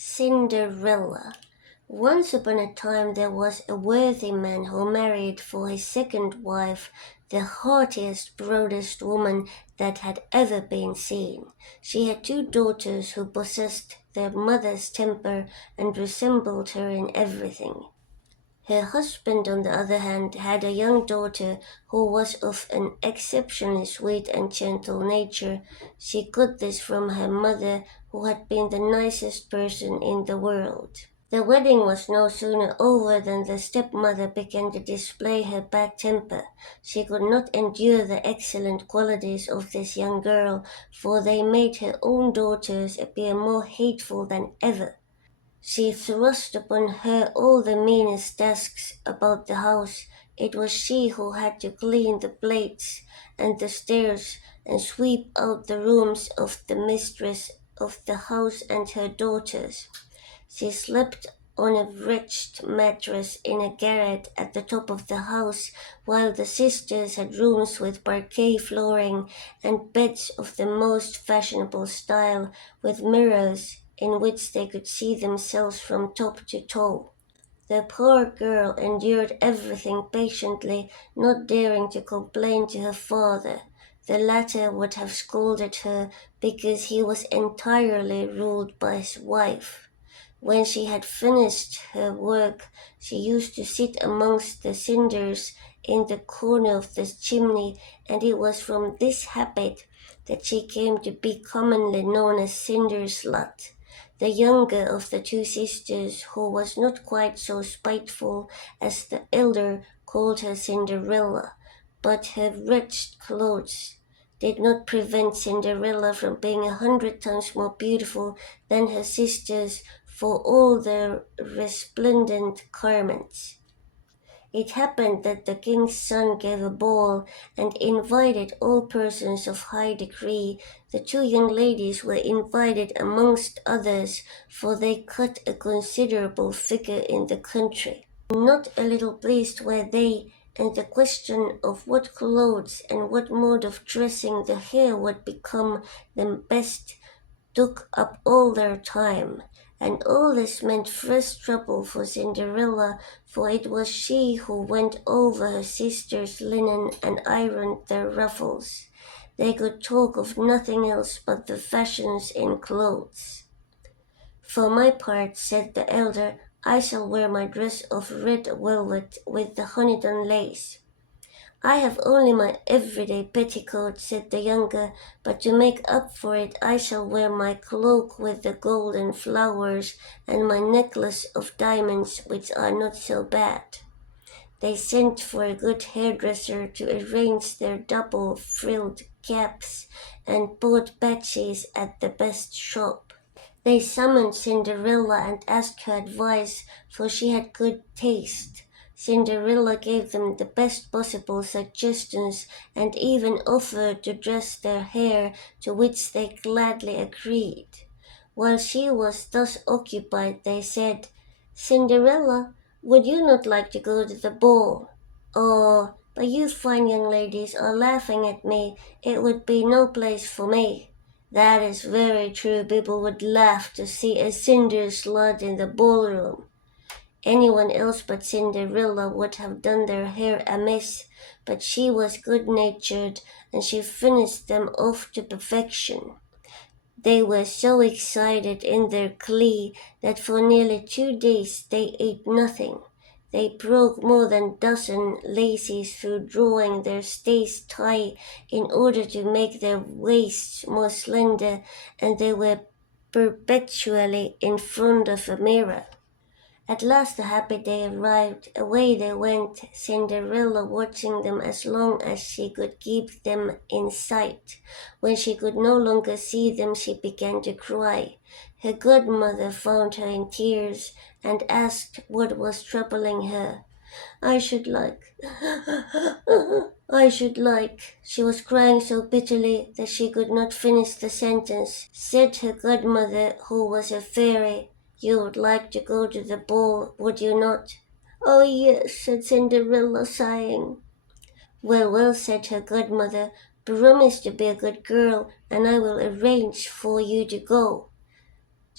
Cinderella. Once upon a time there was a worthy man who married for his second wife the haughtiest, proudest woman that had ever been seen. She had two daughters who possessed their mother's temper and resembled her in everything. Her husband, on the other hand, had a young daughter who was of an exceptionally sweet and gentle nature. She got this from her mother, who had been the nicest person in the world. The wedding was no sooner over than the stepmother began to display her bad temper. She could not endure the excellent qualities of this young girl, for they made her own daughters appear more hateful than ever. She thrust upon her all the meanest tasks about the house. It was she who had to clean the plates and the stairs and sweep out the rooms of the mistress of the house and her daughters. She slept on a wretched mattress in a garret at the top of the house, while the sisters had rooms with parquet flooring and beds of the most fashionable style, with mirrors in which they could see themselves from top to toe. The poor girl endured everything patiently, not daring to complain to her father. The latter would have scolded her because he was entirely ruled by his wife. When she had finished her work, she used to sit amongst the cinders in the corner of the chimney, and it was from this habit that she came to be commonly known as Cinder Slut. The younger of the two sisters, who was not quite so spiteful as the elder, called her Cinderella, but her wretched clothes did not prevent Cinderella from being 100 times more beautiful than her sisters for all their resplendent garments. It happened that the king's son gave a ball and invited all persons of high degree. The two young ladies were invited amongst others, for they cut a considerable figure in the country. Not a little pleased were they, and the question of what clothes and what mode of dressing the hair would become the best took up all their time, and all this meant fresh trouble for Cinderella, for it was she who went over her sisters' linen and ironed their ruffles. They could talk of nothing else but the fashions in clothes. For my part, said the elder, I shall wear my dress of red velvet with the Honiton lace. I have only my everyday petticoat, said the younger, but to make up for it I shall wear my cloak with the golden flowers and my necklace of diamonds, which are not so bad. They sent for a good hairdresser to arrange their double frilled caps and bought patches at the best shop. They summoned Cinderella and asked her advice, for she had good taste. Cinderella gave them the best possible suggestions and even offered to dress their hair, to which they gladly agreed. While she was thus occupied, they said, Cinderella, would you not like to go to the ball? Oh, but you fine young ladies are laughing at me. It would be no place for me. That is very true. People would laugh to see a cinder slut in the ballroom. Anyone else but Cinderella would have done their hair amiss, but she was good-natured, and she finished them off to perfection. They were so excited in their glee that for nearly 2 days they ate nothing. They broke more than a dozen laces through drawing their stays tight in order to make their waists more slender, and they were perpetually in front of a mirror. At last the happy day arrived. Away they went, Cinderella watching them as long as she could keep them in sight. When she could no longer see them, she began to cry. Her godmother found her in tears and asked what was troubling her. I should like, I should like. She was crying so bitterly that she could not finish the sentence. Said her godmother, who was a fairy, you would like to go to the ball, would you not? Oh yes, said Cinderella, sighing. Well, well, said her godmother, promise to be a good girl, and I will arrange for you to go.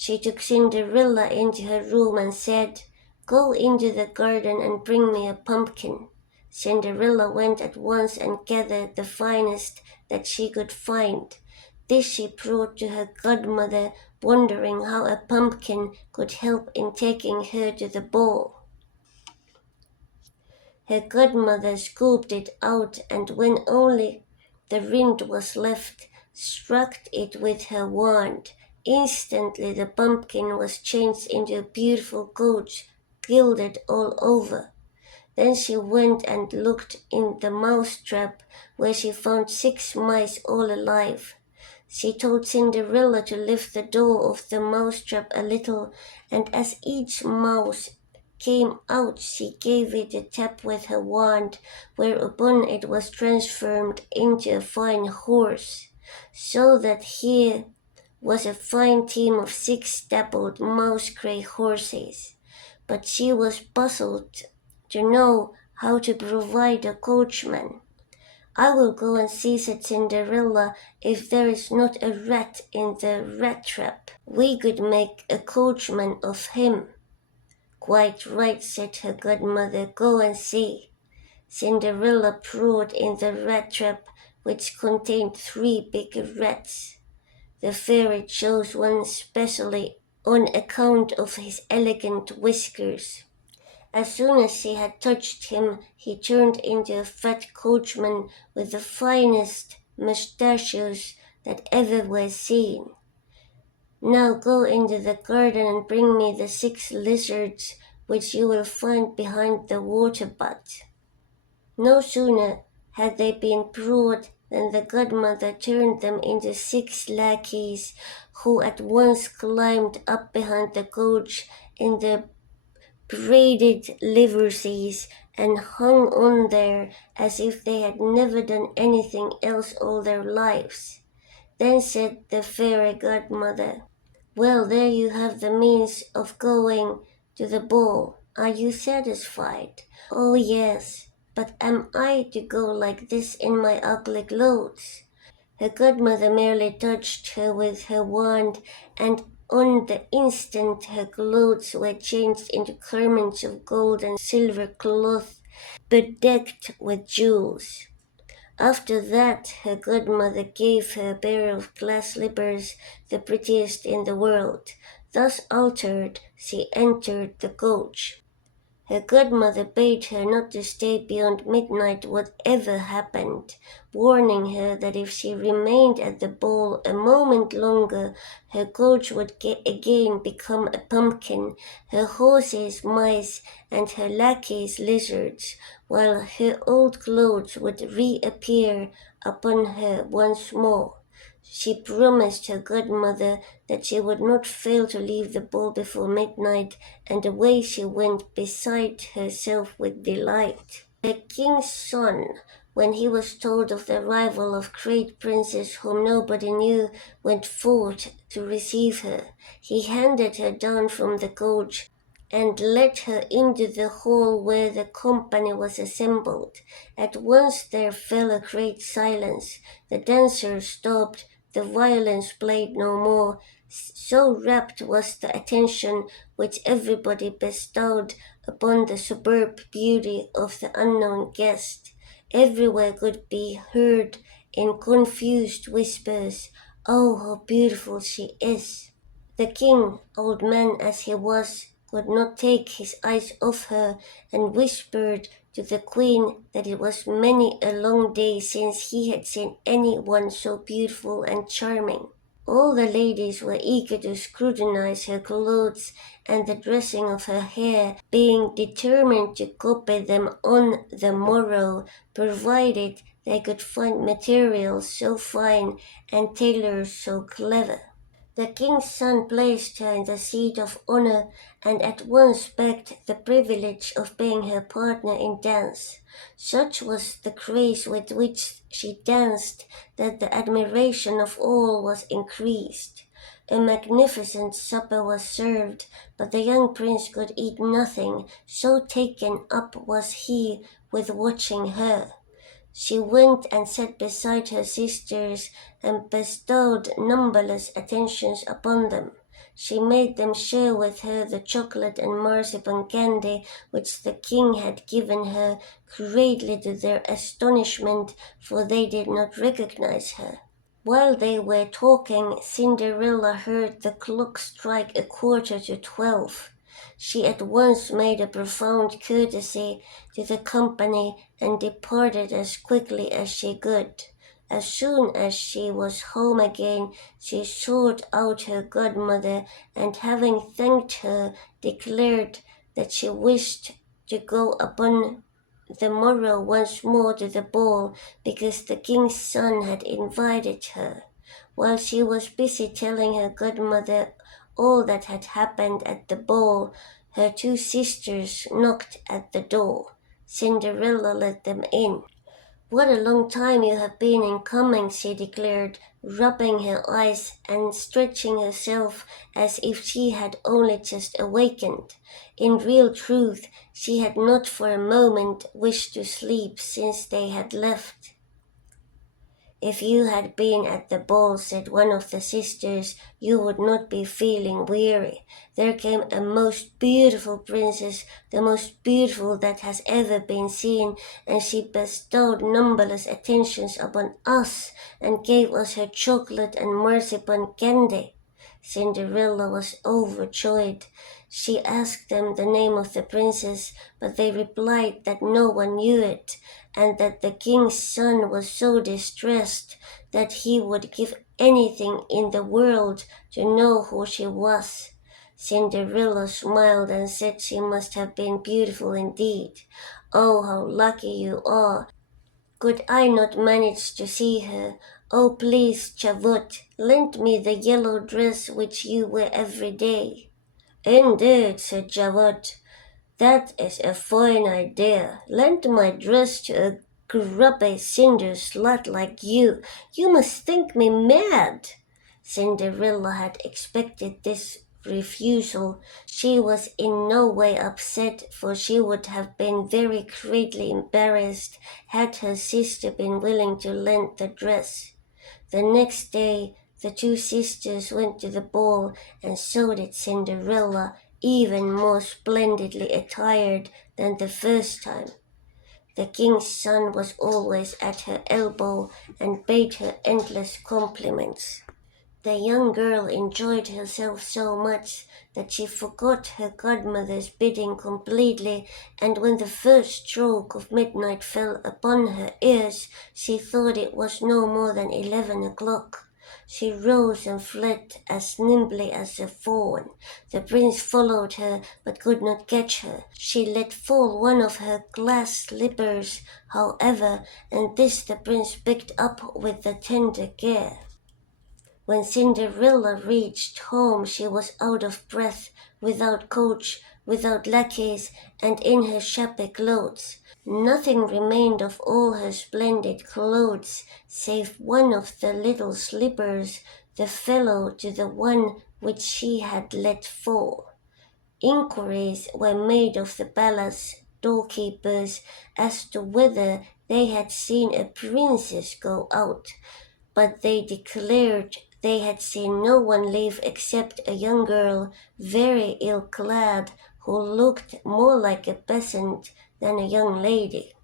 She took Cinderella into her room and said, "Go into the garden and bring me a pumpkin." Cinderella went at once and gathered the finest that she could find. This she brought to her godmother, wondering how a pumpkin could help in taking her to the ball. Her godmother scooped it out, and when only the rind was left, struck it with her wand. Instantly the pumpkin was changed into a beautiful coach, gilded all over. Then she went and looked in the mouse trap, where she found 6 mice all alive. She told Cinderella to lift the door of the mouse trap a little, and as each mouse came out, she gave it a tap with her wand, whereupon it was transformed into a fine horse, so that here was a fine team of 6 dappled mouse-grey horses. But she was puzzled to know how to provide a coachman. "I will go and see," said Cinderella, "if there is not a rat in the rat trap. We could make a coachman of him." "Quite right," said her godmother, "go and see." Cinderella brought in the rat trap, which contained 3 big rats. The fairy chose one specially on account of his elegant whiskers. As soon as she had touched him, he turned into a fat coachman with the finest mustachios that ever were seen. "Now go into the garden and bring me the 6 lizards which you will find behind the water butt." No sooner had they been brought than the godmother turned them into 6 lackeys, who at once climbed up behind the coach in their braided liveries and hung on there as if they had never done anything else all their lives. Then said the fairy godmother, "Well, there you have the means of going to the ball. Are you satisfied?" "Oh, yes, but am I to go like this in my ugly clothes?" Her godmother merely touched her with her wand, and on the instant her clothes were changed into garments of gold and silver cloth, bedecked with jewels. After that, her godmother gave her a pair of glass slippers, the prettiest in the world. Thus altered, she entered the coach. Her godmother bade her not to stay beyond midnight whatever happened, warning her that if she remained at the ball a moment longer, her coach would again become a pumpkin, her horses mice, and her lackeys lizards, while her old clothes would reappear upon her once more. She promised her godmother that she would not fail to leave the ball before midnight, and away she went beside herself with delight. The king's son, when he was told of the arrival of great princes whom nobody knew, went forth to receive her. He handed her down from the coach and led her into the hall where the company was assembled. At once there fell a great silence. The dancers stopped, the violins played no more, so rapt was the attention which everybody bestowed upon the superb beauty of the unknown guest. Everywhere could be heard in confused whispers, "Oh, how beautiful she is!" The king, old man as he was, could not take his eyes off her, and whispered to the queen that it was many a long day since he had seen any one so beautiful and charming. All the ladies were eager to scrutinize her clothes and the dressing of her hair, being determined to copy them on the morrow, provided they could find materials so fine and tailors so clever. The king's son placed her in the seat of honor and at once begged the privilege of being her partner in dance. Such was the grace with which she danced that the admiration of all was increased. A magnificent supper was served, but the young prince could eat nothing, so taken up was he with watching her. She went and sat beside her sisters and bestowed numberless attentions upon them. She made them share with her the chocolate and marzipan candy which the king had given her, greatly to their astonishment, for they did not recognize her. While they were talking, Cinderella heard the clock strike 11:45. She at once made a profound courtesy to the company and departed as quickly as she could. As soon as she was home again, she sought out her godmother, and having thanked her, declared that she wished to go upon the morrow once more to the ball, because the king's son had invited her. While she was busy telling her godmother all that had happened at the ball, her two sisters knocked at the door. Cinderella let them in. "What a long time you have been in coming," she declared, rubbing her eyes and stretching herself as if she had only just awakened. In real truth, she had not for a moment wished to sleep since they had left. "If you had been at the ball," said one of the sisters, "you would not be feeling weary. There came a most beautiful princess, the most beautiful that has ever been seen, and she bestowed numberless attentions upon us, and gave us her chocolate and marzipan candy." Cinderella was overjoyed. She asked them the name of the princess, but they replied that no one knew it, and that the king's son was so distressed that he would give anything in the world to know who she was. Cinderella smiled and said she must have been beautiful indeed. "Oh, how lucky you are! Could I not manage to see her? Oh, please, Chavot, lend me the yellow dress which you wear every day." "Indeed," said Javot, "that is a fine idea. Lend my dress to a grubby cinder slut like you. You must think me mad." Cinderella had expected this refusal. She was in no way upset, for she would have been very greatly embarrassed had her sister been willing to lend the dress. The next day the two sisters went to the ball, and so did Cinderella, even more splendidly attired than the first time. The king's son was always at her elbow and paid her endless compliments. The young girl enjoyed herself so much that she forgot her godmother's bidding completely, and when the first stroke of midnight fell upon her ears, she thought it was no more than 11 o'clock. She rose and fled as nimbly as a fawn. The prince followed her, but could not catch her. She let fall one of her glass slippers, however, and this the prince picked up with a tender care. When Cinderella reached home, she was out of breath, without coach, without lackeys, and in her shabby clothes. Nothing remained of all her splendid clothes, save one of the little slippers, the fellow to the one which she had let fall. Inquiries were made of the palace doorkeepers as to whether they had seen a princess go out, but they declared they had seen no one leave except a young girl, very ill clad, who looked more like a peasant than a young lady.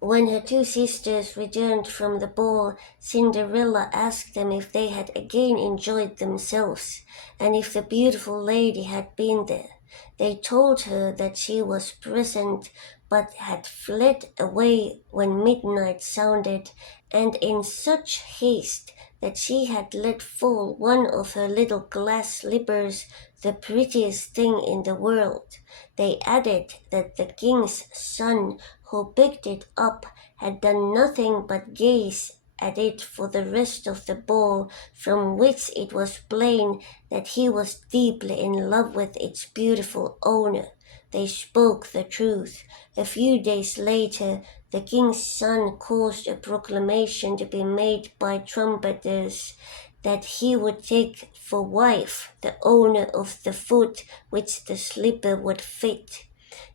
When her two sisters returned from the ball, Cinderella asked them if they had again enjoyed themselves, and if the beautiful lady had been there. They told her that she was present, but had fled away when midnight sounded, and in such haste that she had let fall one of her little glass slippers, the prettiest thing in the world. They added that the king's son, who picked it up, had done nothing but gaze at it for the rest of the ball, from which it was plain that he was deeply in love with its beautiful owner. They spoke the truth. A few days later, the king's son caused a proclamation to be made by trumpeters that he would take for wife the owner of the foot which the slipper would fit.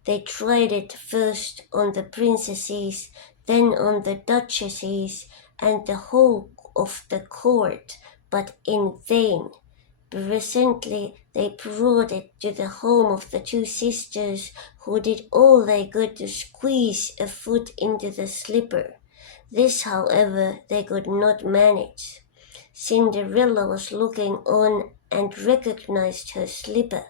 They tried it first on the princesses, then on the duchesses, and the whole of the court, but in vain. Presently they brought it to the home of the two sisters, who did all they could to squeeze a foot into the slipper. This, however, they could not manage. Cinderella was looking on and recognized her slipper.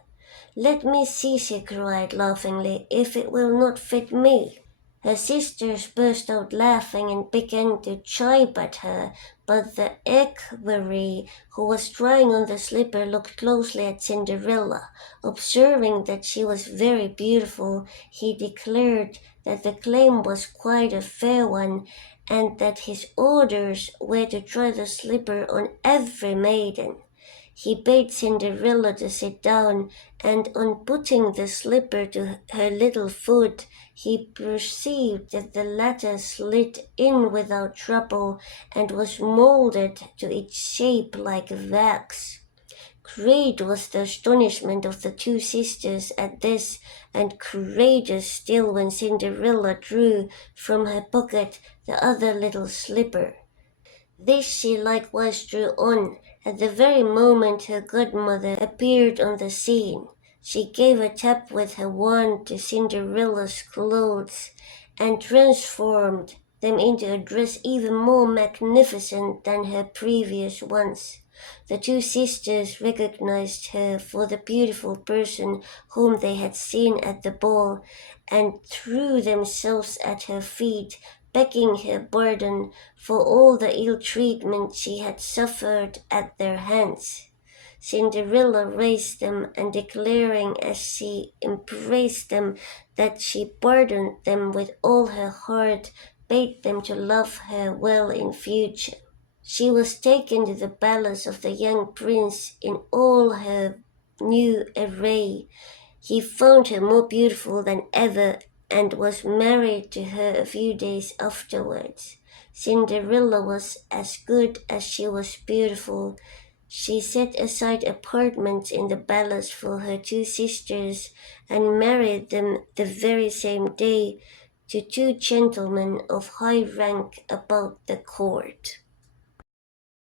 "Let me see," she cried laughingly, "if it will not fit me." Her sisters burst out laughing and began to jibe at her, but the equerry who was trying on the slipper looked closely at Cinderella. Observing that she was very beautiful, he declared that the claim was quite a fair one, and that his orders were to try the slipper on every maiden. He bade Cinderella to sit down, and on putting the slipper to her little foot, he perceived that the latter slid in without trouble and was molded to its shape like wax. Great was the astonishment of the two sisters at this, and greater still when Cinderella drew from her pocket the other little slipper. This she likewise drew on. At the very moment her godmother appeared on the scene, she gave a tap with her wand to Cinderella's clothes, and transformed them into a dress even more magnificent than her previous ones. The two sisters recognized her for the beautiful person whom they had seen at the ball, and threw themselves at her feet, begging her pardon for all the ill treatment she had suffered at their hands. Cinderella raised them, and declaring as she embraced them that she pardoned them with all her heart, bade them to love her well in future. She was taken to the palace of the young prince in all her new array. He found her more beautiful than ever, and was married to her a few days afterwards. Cinderella was as good as she was beautiful. She set aside apartments in the palace for her two sisters, and married them the very same day to two gentlemen of high rank about the court.